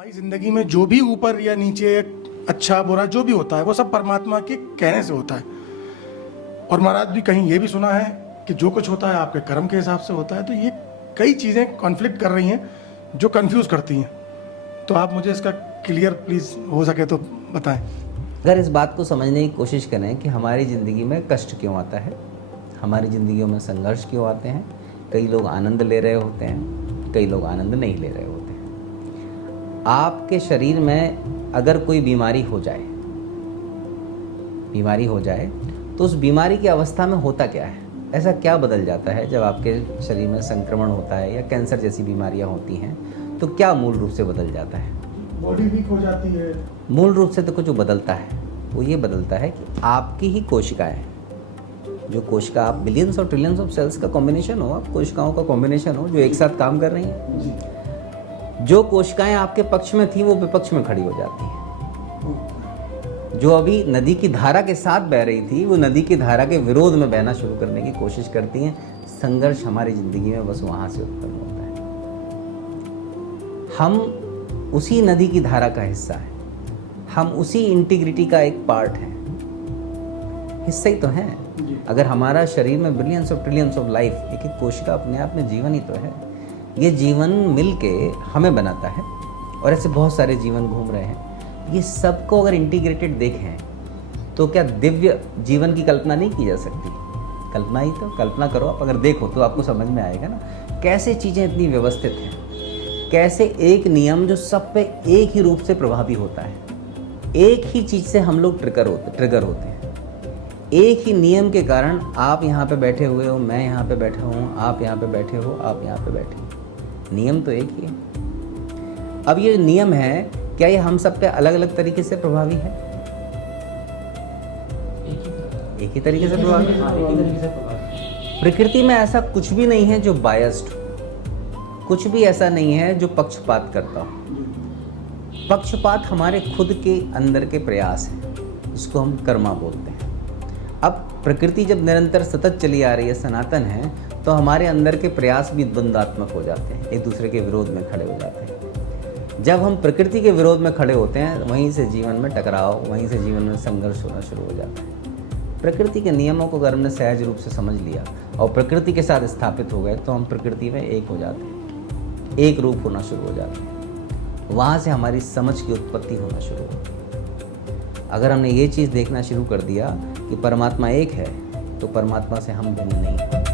हमारी जिंदगी में जो भी ऊपर या नीचे अच्छा बुरा जो भी होता है वो सब परमात्मा के कहने से होता है। और महाराज भी कहीं ये भी सुना है कि जो कुछ होता है आपके कर्म के हिसाब से होता है। तो ये कई चीज़ें कॉन्फ्लिक्ट कर रही हैं जो कंफ्यूज करती हैं। तो आप मुझे इसका क्लियर प्लीज़ हो सके तो बताएं। अगर इस बात को समझने की कोशिश करें कि हमारी ज़िंदगी में कष्ट क्यों आता है, हमारी ज़िंदगियों में संघर्ष क्यों आते हैं, कई लोग आनंद ले रहे होते हैं, कई लोग आनंद नहीं ले रहे होते हैं। आपके शरीर में अगर कोई बीमारी हो जाए तो उस बीमारी की अवस्था में होता क्या है, ऐसा क्या बदल जाता है जब आपके शरीर में संक्रमण होता है या कैंसर जैसी बीमारियां होती हैं, तो क्या मूल रूप से बदल जाता है? बॉडी वीक हो जाती है। मूल रूप से तो कुछ बदलता है, वो ये बदलता है कि आपकी ही कोशिकाएं, जो कोशिका आप बिलियंस और ट्रिलियंस ऑफ सेल्स का कॉम्बिनेशन हो, आप कोशिकाओं का कॉम्बिनेशन हो जो एक साथ काम कर रही हैं, जो कोशिकाएं आपके पक्ष में थी वो विपक्ष में खड़ी हो जाती हैं। जो अभी नदी की धारा के साथ बह रही थी वो नदी की धारा के विरोध में बहना शुरू करने की कोशिश करती हैं। संघर्ष हमारी जिंदगी में बस वहां से उत्पन्न होता है। हम उसी नदी की धारा का हिस्सा है, हम उसी इंटीग्रिटी का एक पार्ट है, हिस्सा ही तो है। अगर हमारा शरीर में billions of trillions of life, एक एक कोशिका अपने आप में जीवन ही तो है। ये जीवन मिल के हमें बनाता है और ऐसे बहुत सारे जीवन घूम रहे हैं। ये सबको अगर इंटीग्रेटेड देखें तो क्या दिव्य जीवन की कल्पना नहीं की जा सकती? कल्पना ही तो, कल्पना करो आप, अगर देखो तो आपको समझ में आएगा ना कैसे चीज़ें इतनी व्यवस्थित हैं, कैसे एक नियम जो सब पे एक ही रूप से प्रभावी होता है, एक ही चीज़ से हम लोग ट्रिगर होते हैं। एक ही नियम के कारण आप यहाँ पे बैठे हुए हो, मैं यहाँ पे बैठा हूँ, आप यहाँ पे बैठे हो, आप यहाँ पे बैठे हो, नियम तो एक ही है। अब ये नियम है, क्या ये हम सब पे अलग अलग तरीके से प्रभावी है? एक ही तरीके से प्रभावी है। प्रकृति में ऐसा कुछ भी नहीं है जो बायस्ड, कुछ भी ऐसा नहीं है जो पक्षपात करता हो। पक्षपात हमारे खुद के अंदर के प्रयास हैं, जिसको हम कर्मा बोलते हैं। अब प्रकृति जब निरंतर सतत चली आ रही है, सनातन है, तो हमारे अंदर के प्रयास भी द्वंद्वात्मक हो जाते हैं, एक दूसरे के विरोध में खड़े हो जाते हैं। जब हम प्रकृति के विरोध में खड़े होते हैं, वहीं से जीवन में टकराव, वहीं से जीवन में संघर्ष होना शुरू हो जाता है। प्रकृति के नियमों को अगर हमने सहज रूप से समझ लिया और प्रकृति के साथ स्थापित हो गए तो हम प्रकृति में एक हो जाते हैं, एक रूप होना शुरू हो जाते हैं। वहाँ से हमारी समझ की उत्पत्ति होना शुरू होती है। अगर हमने ये चीज़ देखना शुरू कर दिया कि परमात्मा एक है, तो परमात्मा से हम भिन्न नहीं हैं।